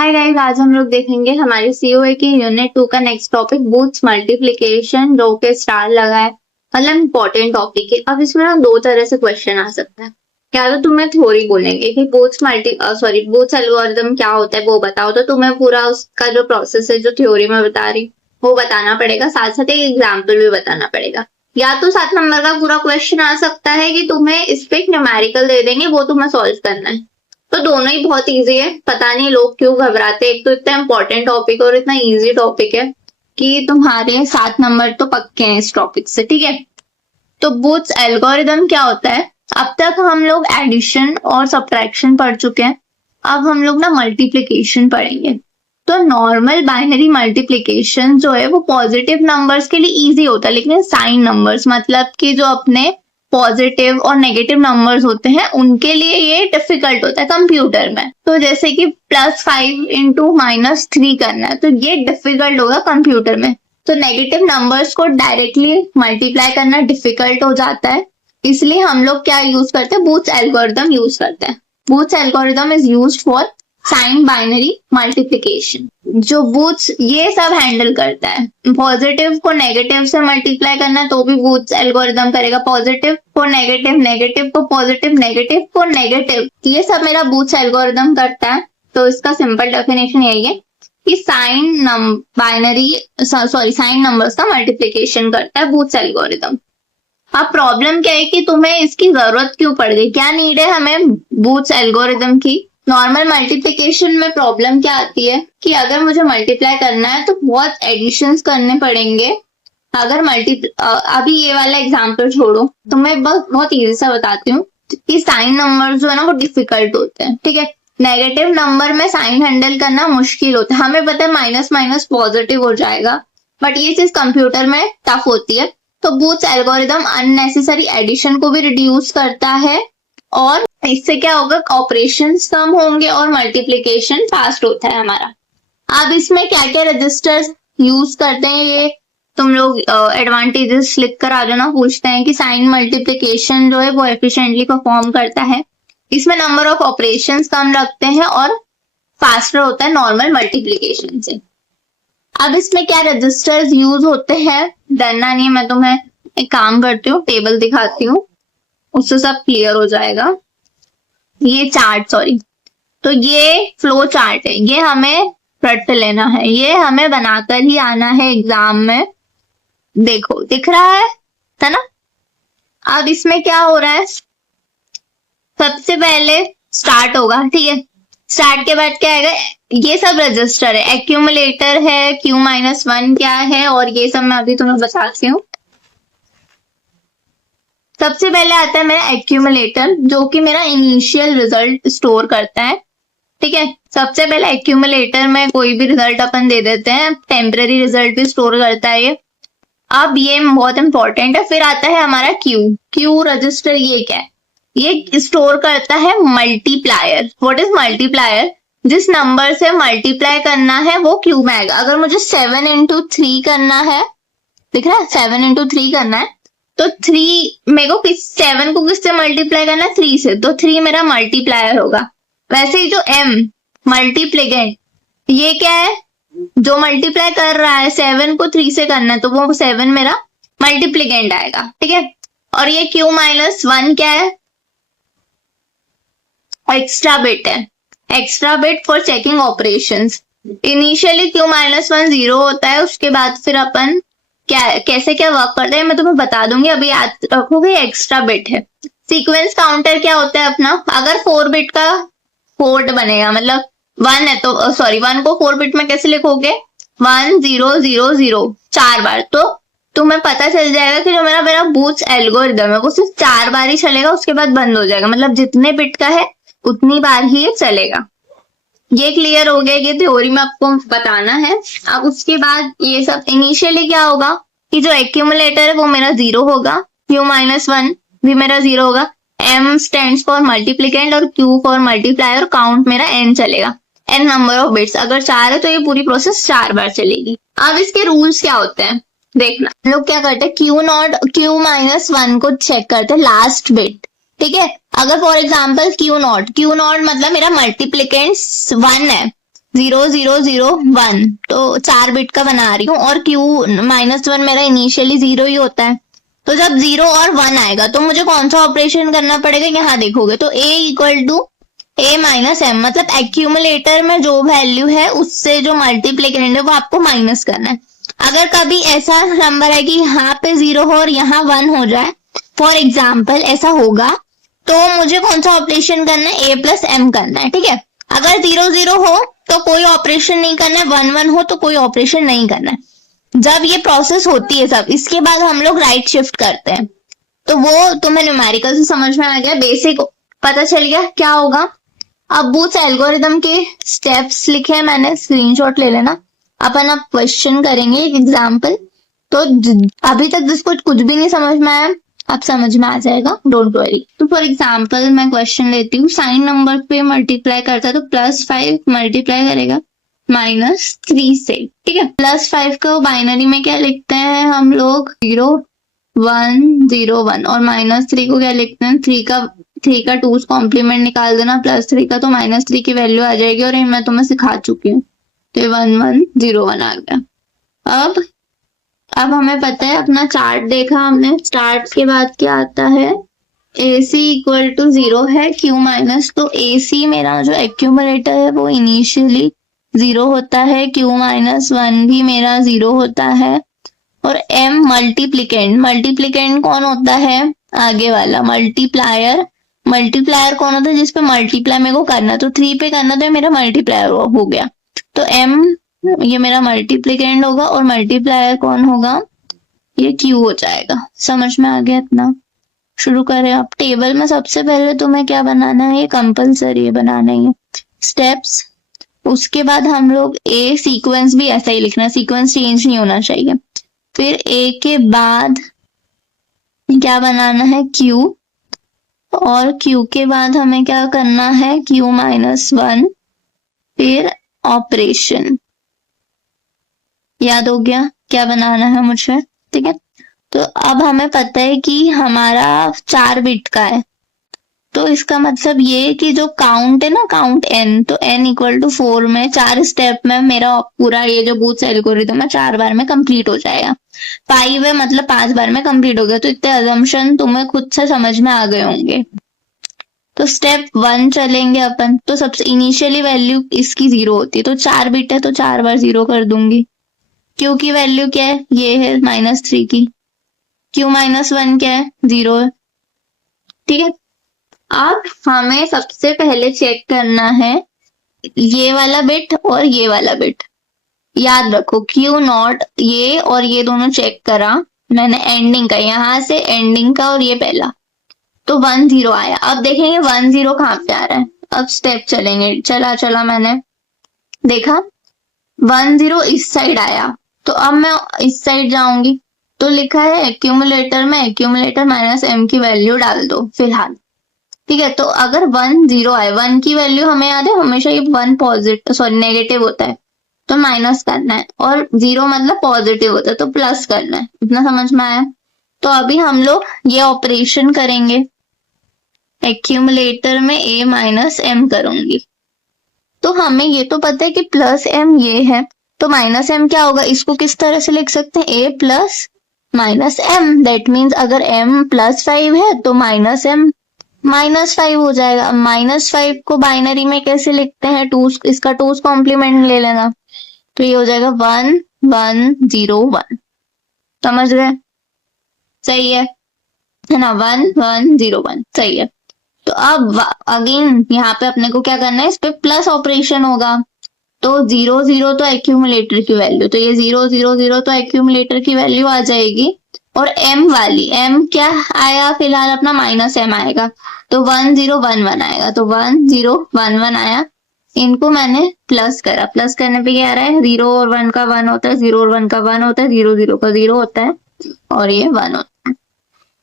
Hi guys, आज हम लोग देखेंगे हमारे सीओए की यूनिट 2 का नेक्स्ट टॉपिक बूथ्स मल्टीप्लिकेशन रो के स्टार लगा है। मतलब इंपॉर्टेंट टॉपिक है। अब इसमें ना दो तरह से क्वेश्चन आ सकता है। या तो तुम्हें थ्योरी बोलेंगे कि बूथ्स एल्गोरिथम क्या होता है वो बताओ, तो तुम्हें पूरा उसका जो प्रोसेस है जो थ्योरी में बता रही वो बताना पड़ेगा, साथ साथ एक एग्जाम्पल भी बताना पड़ेगा। या तो 7 नंबर का पूरा क्वेश्चन आ सकता है कि तुम्हें इस पे एक न्यूमेरिकल दे देंगे, वो तुम्हें सॉल्व करना है। तो दोनों ही बहुत इजी है। पता नहीं लोग क्यों घबराते हैं। एक तो इतना इंपॉर्टेंट टॉपिक और इतना इजी टॉपिक है कि तुम्हारे 7 नंबर तो पक्के हैं इस टॉपिक से, ठीक है। तो बूथ्स एल्गोरिदम क्या होता है? अब तक हम लोग एडिशन और सब्ट्रैक्शन पढ़ चुके हैं। अब हम लोग ना मल्टीप्लिकेशन पढ़ेंगे। तो नॉर्मल बाइनरी मल्टीप्लिकेशन जो है वो पॉजिटिव नंबर्स के लिए इजी होता है, लेकिन साइन नंबर्स मतलब कि जो अपने पॉजिटिव और नेगेटिव नंबर्स होते हैं उनके लिए ये डिफिकल्ट होता है कंप्यूटर में। तो जैसे कि +5 इंटू -3 करना है, तो ये डिफिकल्ट होगा कंप्यूटर में। तो नेगेटिव नंबर्स को डायरेक्टली मल्टीप्लाई करना डिफिकल्ट हो जाता है, इसलिए हम लोग क्या यूज करते हैं? बूथ्स एल्गोरिथम यूज करते हैं। Booth's algorithm is used for sign binary multiplication. जो बूथ्स ये सब हैंडल करता है। पॉजिटिव को नेगेटिव से मल्टीप्लाई करना तो भी बूथ्स एल्गोरिथम करेगा। पॉजिटिव को नेगेटिव, नेगेटिव को पॉजिटिव, नेगेटिव को नेगेटिव, ये सब मेरा बूथ्स एल्गोरिथम करता है। तो इसका सिंपल डेफिनेशन यही है कि साइन नंबर्स का मल्टीप्लिकेशन करता है बूथ्स एल्गोरिथम। अब प्रॉब्लम क्या है कि तुम्हें इसकी जरूरत क्यों पड़ गई, क्या नीड है हमें बूथ्स एल्गोरिथम की? नॉर्मल मल्टीप्लिकेशन में प्रॉब्लम क्या आती है कि अगर मुझे मल्टीप्लाई करना है तो बहुत एडिशंस करने पड़ेंगे। अगर अभी ये वाला एग्जांपल छोड़ो, तो मैं बहुत इजी सा बताती हूँ कि साइन नंबर जो है ना वो डिफिकल्ट होते हैं, ठीक है। नेगेटिव नंबर में साइन हैंडल करना मुश्किल होता है। हमें पता है माइनस माइनस पॉजिटिव हो जाएगा, बट ये चीज कंप्यूटर में टफ होती है। तो बूथ्स एल्गोरिथम अननेसेसरी एडिशन को भी रिड्यूस करता है और इससे क्या होगा, ऑपरेशंस कम होंगे और मल्टीप्लिकेशन फास्ट होता है हमारा। अब इसमें क्या क्या रजिस्टर्स यूज करते हैं ये तुम लोग एडवांटेजेस लिख कर आ जाना। पूछते हैं कि साइन मल्टीप्लिकेशन जो है वो एफिशिएंटली परफॉर्म करता है, इसमें नंबर ऑफ ऑपरेशंस कम लगते हैं और फास्टर होता है नॉर्मल मल्टीप्लिकेशन से। अब इसमें क्या रजिस्टर्स यूज होते हैं डरना नहीं, मैं तुम्हें एक काम करती हूँ, टेबल दिखाती हूँ, उससे सब क्लियर हो जाएगा। ये चार्ट तो ये फ्लो चार्ट है, ये हमें रट लेना है, ये हमें बनाकर ही आना है एग्जाम में। देखो दिख रहा है ना। अब इसमें क्या हो रहा है, सबसे पहले स्टार्ट होगा, ठीक है। स्टार्ट के बाद क्या आएगा, ये सब रजिस्टर है, एक्यूमुलेटर है, Q-1 क्या है, और ये सब मैं अभी तुम्हें बताती हूँ। सबसे पहले आता है मेरा एक्यूमुलेटर, जो कि मेरा इनिशियल रिजल्ट स्टोर करता है, ठीक है। सबसे पहले एक्यूमुलेटर में कोई भी रिजल्ट अपन दे देते हैं, टेम्पररी रिजल्ट भी स्टोर करता है ये। अब ये बहुत इंपॉर्टेंट है। फिर आता है हमारा क्यू रजिस्टर। ये क्या है? ये स्टोर करता है मल्टीप्लायर। What is multiplier? जिस नंबर से मल्टीप्लाई करना है वो क्यू में आएगा। अगर मुझे 7 इंटू 3 करना है, दिख रहा है 7 इंटू 3 करना है, तो 3 मेरे को 7 को किससे मल्टीप्लाई करना है? 3 से, तो 3 मेरा मल्टीप्लायर होगा। वैसे ही जो M मल्टीप्लिकेंट, ये क्या है? जो मल्टीप्लाई कर रहा है 7 को 3 से करना है, तो वो 7 मेरा मल्टीप्लिकेंट आएगा, ठीक है। और ये Q-1 क्या है? एक्स्ट्रा बिट है, extra bit for checking operations. Initially Q-1 0 होता है, उसके बाद फिर अपन कैसे क्या वर्क करते हैं मैं तुम्हें बता दूंगी, अभी याद रखोगे एक्स्ट्रा बिट है। सीक्वेंस काउंटर क्या होता है अपना? अगर 4 बिट का कोड बनेगा, मतलब 1 है तो 1 को 4 बिट में कैसे लिखोगे? 1 0 0 0 4 बार, तो तुम्हें पता चल जाएगा कि जो मेरा बूथ्स एल्गोरिथम है वो सिर्फ 4 बार ही चलेगा, उसके बाद बंद हो जाएगा। मतलब जितने बिट का है उतनी बार ही चलेगा। ये क्लियर हो गया, ये थ्योरी में आपको बताना है। अब उसके बाद ये सब इनिशियली क्या होगा कि जो एक्यूमुलेटर है वो मेरा 0 होगा, Q-1 भी मेरा 0 होगा, M स्टैंड्स फॉर मल्टीप्लिकेंट और Q फॉर मल्टीप्लायर, काउंट मेरा N चलेगा, N नंबर ऑफ बिट्स। अगर 4 है तो ये पूरी प्रोसेस 4 बार चलेगी। अब इसके रूल्स क्या होते हैं देखना। लोग क्या करते हैं, Q-1 को चेक करते हैं लास्ट बिट, ठीक है। अगर फॉर एग्जाम्पल Q0 मतलब मेरा मल्टीप्लिकेंट 1 है, 0001, तो 4 बिट का बना रही हूँ और Q-1 मेरा इनिशियली 0 ही होता है। तो जब 0 और 1 आएगा तो मुझे कौन सा ऑपरेशन करना पड़ेगा, यहाँ देखोगे तो A equal to A minus M, मतलब एक्यूमुलेटर में जो वैल्यू है उससे जो मल्टीप्लिकेंड है वो आपको माइनस करना है। अगर कभी ऐसा नंबर है कि यहाँ पे 0 हो और यहाँ 1 हो जाए, फॉर एग्जाम्पल ऐसा होगा, तो मुझे कौन सा ऑपरेशन करना है, A प्लस एम करना है, ठीक है। अगर 0 हो तो कोई ऑपरेशन नहीं करना है, 1 हो तो कोई ऑपरेशन नहीं करना है। जब ये प्रोसेस होती है सब, इसके बाद हम लोग राइट शिफ्ट करते हैं। तो वो तुम्हें न्यूमेरिकल से समझ में आ गया, बेसिक पता चल गया क्या होगा। अब बूथ्स एल्गोरिदम के स्टेप्स लिखे हैं मैंने, स्क्रीनशॉट ले लेना। अपन अब क्वेश्चन करेंगे एक एग्जाम्पल। तो अभी तक जिसको कुछ भी नहीं समझ में आया, अब समझ में आ जाएगा, डोंट वरी। तो फॉर एग्जाम्पल मैं क्वेश्चन लेती हूँ, साइन नंबर पे मल्टीप्लाई करता है तो +5 मल्टीप्लाई करेगा -3 से, ठीक है। +5 को बाइनरी में क्या लिखते हैं हम लोग, 0 1 0 1, और -3 को क्या लिखते हैं, 3 का 2's कॉम्प्लीमेंट निकाल देना, +3 का तो -3 की वैल्यू आ जाएगी, और ये मैं तुम्हें सिखा चुकी हूँ। तो 1 1 0 1 आ गया। अब हमें पता है, अपना चार्ट देखा हमने, चार्ट के बाद क्या आता है, AC इक्वल टू 0 है, Q माइनस, तो AC मेरा जो एक्यूमुलेटर है वो इनिशियली 0 होता है, Q माइनस 1 भी मेरा 0 होता है, और M मल्टीप्लिकेंड कौन होता है, आगे वाला मल्टीप्लायर कौन होता है, जिसपे मल्टीप्लाई मेरे को करना, तो 3 पे करना, तो मेरा मल्टीप्लायर हो गया। तो M ये मेरा मल्टीप्लिकेंड होगा, और मल्टीप्लायर कौन होगा, ये Q हो जाएगा। समझ में आ गया इतना। शुरू करें अब। टेबल में सबसे पहले तुम्हें क्या बनाना है, ये कंपलसरी है, बनाना ही है स्टेप्स। उसके बाद हम लोग A सीक्वेंस भी ऐसा ही लिखना, सीक्वेंस चेंज नहीं होना चाहिए। फिर A के बाद क्या बनाना है, Q, और Q के बाद हमें क्या करना है, Q माइनस 1, फिर ऑपरेशन। याद हो गया क्या बनाना है मुझे, ठीक है। तो अब हमें पता है कि हमारा 4 बिट का है, तो इसका मतलब ये कि जो काउंट है ना, काउंट n, तो n इक्वल टू 4 में 4 स्टेप में मेरा पूरा ये जो बूथ्स एल्गोरिथम है 4 बार में कंप्लीट हो जाएगा। 5 है मतलब 5 बार में कंप्लीट हो गया। तो इतने अजम्पशन तुम्हें खुद से समझ में आ गए होंगे। तो स्टेप 1 चलेंगे अपन। तो सबसे इनिशियली वैल्यू इसकी 0 होती है, तो 4 बिट है तो 4 बार 0 कर दूंगी। Q की वैल्यू क्या है, ये है -3 की। Q माइनस 1 क्या है, 0 है, ठीक है। अब हमें सबसे पहले चेक करना है ये वाला बिट और ये वाला बिट। याद रखो Q0 ये और ये दोनों चेक करा मैंने, एंडिंग का, यहाँ से एंडिंग का, और ये पहला, तो 1 0 आया। अब देखेंगे 1 0 कहाँ पे आ रहा है। अब स्टेप चलेंगे, चला मैंने देखा 1 0 इस साइड आया, तो अब मैं इस साइड जाऊंगी, तो लिखा है एक्यूमुलेटर में एक्यूमुलेटर माइनस m की वैल्यू डाल दो फिलहाल, ठीक है। तो अगर 1 0 आए, 1 की वैल्यू हमें याद है हमेशा ये 1 पॉजिटिव सॉरी नेगेटिव होता है, तो माइनस करना है, और 0 मतलब पॉजिटिव होता है तो प्लस करना है। इतना समझ में आया। तो अभी हम लोग ये ऑपरेशन करेंगे, एक्यूमुलेटर में a माइनस m करूंगी। तो हमें ये तो पता है कि प्लस m ये है, तो माइनस m क्या होगा, इसको किस तरह से लिख सकते हैं, a plus minus m, that means अगर m +5 है तो माइनस m -5 हो जाएगा। -5 को बाइनरी में कैसे लिखते हैं, इसका 2's कॉम्प्लीमेंट ले लेना, तो ये हो जाएगा 1 1 0 1। समझ गए, सही है ना, 1 1 0 1 सही है। तो अब अगेन यहाँ पे अपने को क्या करना है, इस पे प्लस ऑपरेशन होगा, तो 0 0 तो एक्यूमुलेटर की वैल्यू, तो ये 0 0 0 तो एक्यूमुलेटर की वैल्यू आ जाएगी, और m वाली m क्या आया, फिलहाल अपना -m आएगा, तो 1 0 1 1 आएगा, तो 1 0 1 1 आया। इनको मैंने प्लस करा, प्लस करने पे क्या आ रहा है, 0 और 1 का 1 होता है, 0 और 1 का 1 होता है, 0 0 का 0 होता है, और ये 1 होता है।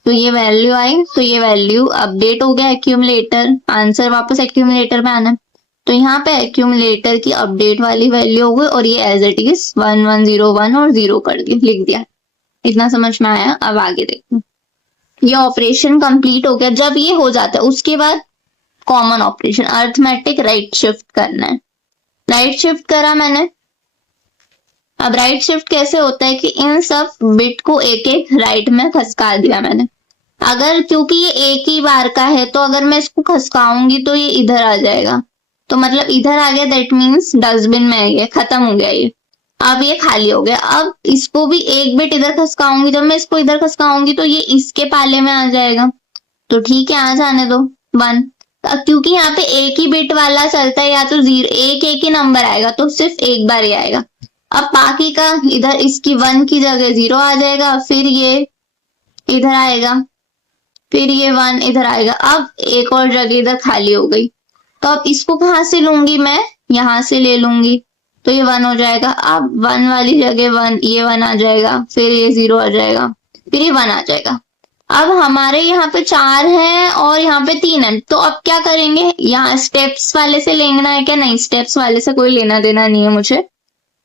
तो ये वैल्यू आई, तो ये वैल्यू अपडेट हो गया एक्यूमुलेटर, आंसर वापस एक्यूमुलेटर में आना है, तो यहाँ पे एक्यूमुलेटर की अपडेट वाली वैल्यू हो गई, और ये एज इट इज 1 1 0 1 और 0 कर दिया, लिख दिया। इतना समझ में आया। अब आगे देखो, ये ऑपरेशन कंप्लीट हो गया। जब ये हो जाता है उसके बाद common operation arithmetic right shift करना है, राइट शिफ्ट करा मैंने। अब राइट शिफ्ट कैसे होता है कि इन सब बिट को एक एक राइट में खसका दिया मैंने। अगर क्योंकि ये एक ही बार का है तो अगर मैं इसको खसकाऊंगी तो ये इधर आ जाएगा, तो मतलब इधर आ गया, दैट मीन्स डस्टबिन में है, ये खत्म हो गया ये। अब ये खाली हो गया। अब इसको भी एक बिट इधर खसकाऊंगी, जब मैं इसको इधर खसकाऊंगी तो ये इसके पाले में आ जाएगा, तो ठीक है आ जाने दो 1। क्योंकि यहाँ पे एक ही बिट वाला चलता है, या तो जीरो एक एक ही नंबर आएगा, तो सिर्फ एक बार ही आएगा। अब बाकी का इधर इसकी 1 की जगह 0 आ जाएगा, फिर ये इधर आएगा, फिर ये 1 इधर आएगा। अब एक और जगह इधर खाली हो गई, तो अब इसको कहाँ से लूंगी मैं, यहाँ से ले लूंगी, तो ये 1 हो जाएगा। अब 1 वाली जगह 1, ये 1 आ जाएगा, फिर ये 0 आ जाएगा, फिर ये 1 आ जाएगा। अब हमारे यहाँ पे 4 है और यहाँ पे 3 है, तो अब क्या करेंगे, यहाँ स्टेप्स वाले से लेना है क्या, नहीं स्टेप्स वाले से कोई लेना देना नहीं है मुझे।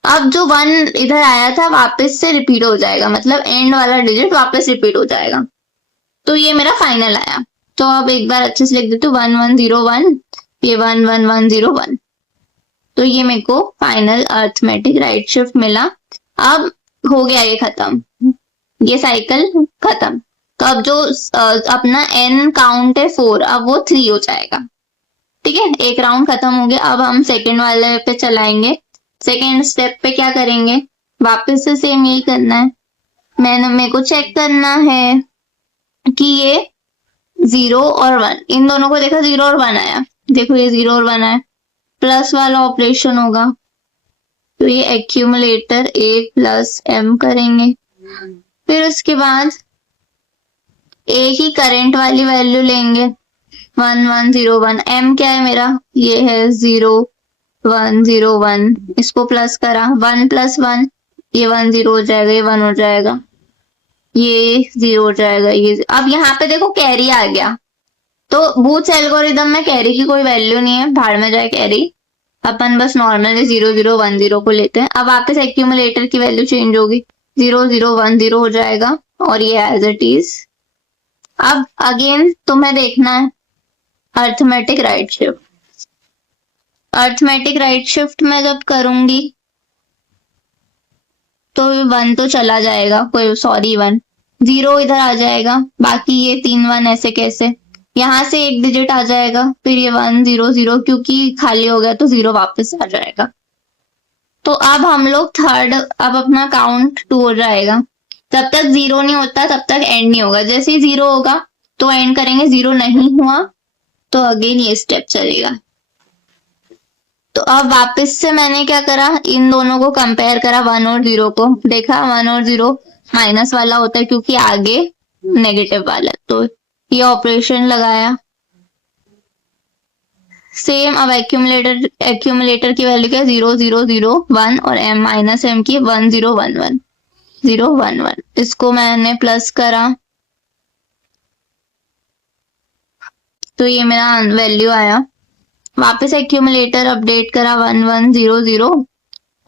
अब जो 1 इधर आया था वापस से रिपीट हो जाएगा, मतलब एंड वाला डिजिट वापस रिपीट हो जाएगा, तो ये मेरा फाइनल आया। तो अब एक बार अच्छे से लिख देती हूँ 1 1 0 1, ये 1 1 1 0 1, तो ये मेरे को फाइनल अर्थमेटिक राइट शिफ्ट मिला। अब हो गया ये खत्म, ये साइकिल खत्म। तो अब जो अपना n काउंट है 4, अब वो 3 हो जाएगा, ठीक है, एक राउंड खत्म हो गया। अब हम सेकंड वाले पे चलाएंगे। सेकंड स्टेप पे क्या करेंगे, वापस से सेम यही करना है। मेरे को चेक करना है कि ये 0 और 1, इन दोनों को देखा 0 और 1 आया, देखो ये 0 और 1 आया, प्लस वाला ऑपरेशन होगा, तो ये एक्यूमुलेटर a प्लस m करेंगे। फिर उसके बाद एक ही करंट वाली वैल्यू लेंगे 1 1 0 1, m क्या है मेरा, ये है 0 1 0 1, इसको प्लस करा 1 प्लस 1, ये 1 0 हो जाएगा, ये 1 हो जाएगा, ये 0 हो जाएगा, ये। अब यहाँ पे देखो कैरी आ गया, तो बूथ्स एल्गोरिदम में कैरी की कोई वैल्यू नहीं है, भाड़ में जाए कैरी, अपन बस नॉर्मल 0 0 1 0 को लेते हैं। अब वापस एक्यूमुलेटर की वैल्यू चेंज होगी, 0 0 1 0 हो जाएगा, और ये एज इट इज। अब अगेन तुम्हें देखना है arithmetic right shift. Arithmetic right shift में जब करूंगी तो 1 तो चला जाएगा, कोई सॉरी 1 0 इधर आ जाएगा, बाकी ये 3 1 ऐसे कैसे, यहाँ से एक डिजिट आ जाएगा, फिर ये 1 0 0, क्योंकि खाली हो गया तो 0 वापस आ जाएगा। तो अब हम लोग थर्ड, अब अपना काउंट 2 हो जाएगा, जब तक 0 नहीं होता तब तक एंड नहीं होगा, जैसे ही 0 होगा तो एंड करेंगे, 0 नहीं हुआ तो अगेन ये स्टेप चलेगा। तो अब वापस से मैंने क्या करा, इन दोनों को कंपेयर करा, 1 और 0 को, देखा 1 और 0 माइनस वाला होता है क्योंकि आगे नेगेटिव वाला, तो ये ऑपरेशन लगाया। सेम अब एक्यूमुलेटर की वैल्यू क्या, 0 0 0 1, और m माइनस m की 1 0 1 1 0 1 1, इसको मैंने प्लस करा, तो ये मेरा वैल्यू आया। वापस एक्यूमुलेटर अपडेट करा 1 1 0 0,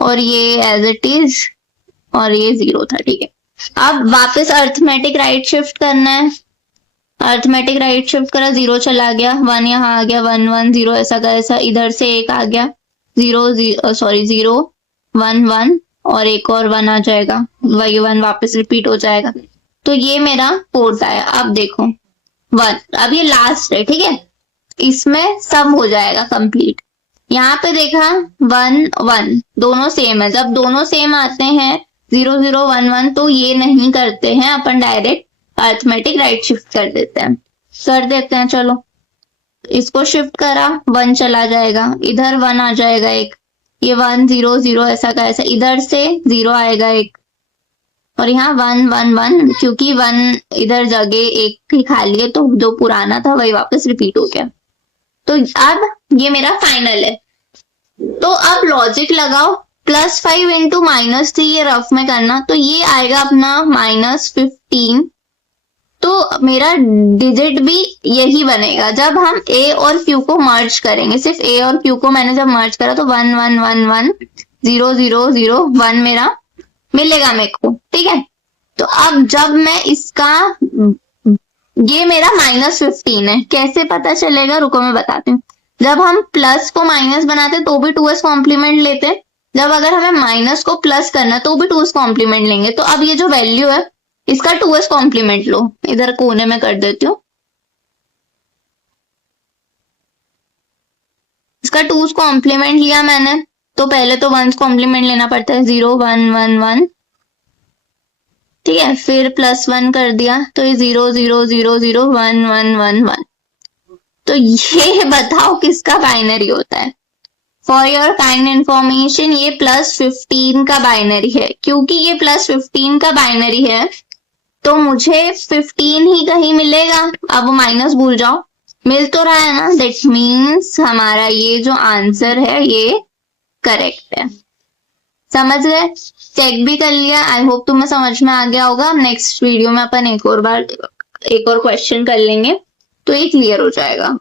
और ये एज इट इज, और ये 0 था, ठीक है। अब वापस अर्थमेटिक राइट शिफ्ट करना है, अर्थमेटिक राइट शिफ्ट करा, 0 चला गया, 1 यहाँ आ गया, 1 1 0 ऐसा का ऐसा, इधर से एक आ गया 0 0 1 1, और एक और 1 आ जाएगा, वही 1 वापस रिपीट हो जाएगा। तो ये मेरा फोर्थ आया। अब देखो 1, अब ये लास्ट है, ठीक है, इसमें सब हो जाएगा कंप्लीट। यहाँ पे देखा 1 1 दोनों सेम है, जब दोनों सेम आते हैं 0 0 1 1, तो ये नहीं करते हैं अपन, डायरेक्ट अर्थमेटिक राइट शिफ्ट कर देते हैं। चलो इसको शिफ्ट करा, 1 चला जाएगा, इधर 1 आ जाएगा एक, ये 1 0 0 ऐसा का ऐसा, इधर से 0 आएगा एक, और यहाँ 1 1 1, क्योंकि 1 इधर जगह एक ही खाली है, तो जो पुराना था वही वापस रिपीट हो गया। तो अब ये मेरा फाइनल है। तो अब लॉजिक लगाओ, +5 इंटू -3, ये रफ में करना, तो ये आएगा अपना -15। तो मेरा डिजिट भी यही बनेगा जब हम a और q को मर्ज करेंगे। सिर्फ a और q को मैंने जब मर्ज करा तो 1 1 1 1 0 0 0 1 मेरा मिलेगा मेरे को, ठीक है। तो अब जब मैं इसका, ये मेरा -15 है, कैसे पता चलेगा, रुको मैं बताती हूँ। जब हम प्लस को माइनस बनाते तो भी 2s कॉम्प्लीमेंट लेते, जब अगर हमें माइनस को प्लस करना तो भी 2s कॉम्प्लीमेंट लेंगे। तो अब ये जो वैल्यू है इसका 2s कॉम्प्लीमेंट लो, इधर कोने में कर देती हूँ। इसका 2s कॉम्प्लीमेंट लिया मैंने, तो पहले तो 1s कॉम्प्लीमेंट लेना पड़ता है, 0 1 1 1, ठीक है, फिर +1 कर दिया तो ये 0 0 0 0 1 1 1 1। तो ये बताओ किसका बाइनरी होता है। फॉर योर काइंड इंफॉर्मेशन ये +15 का बाइनरी है। क्योंकि ये +15 का बाइनरी है तो मुझे 15 ही कहीं मिलेगा। अब माइनस भूल जाओ, मिल तो रहा है ना, दैट मीन्स हमारा ये जो आंसर है ये करेक्ट है। समझ गए, चेक भी कर लिया। आई होप तुम्हें समझ में आ गया होगा। नेक्स्ट वीडियो में अपन एक और क्वेश्चन कर लेंगे तो ये क्लियर हो जाएगा।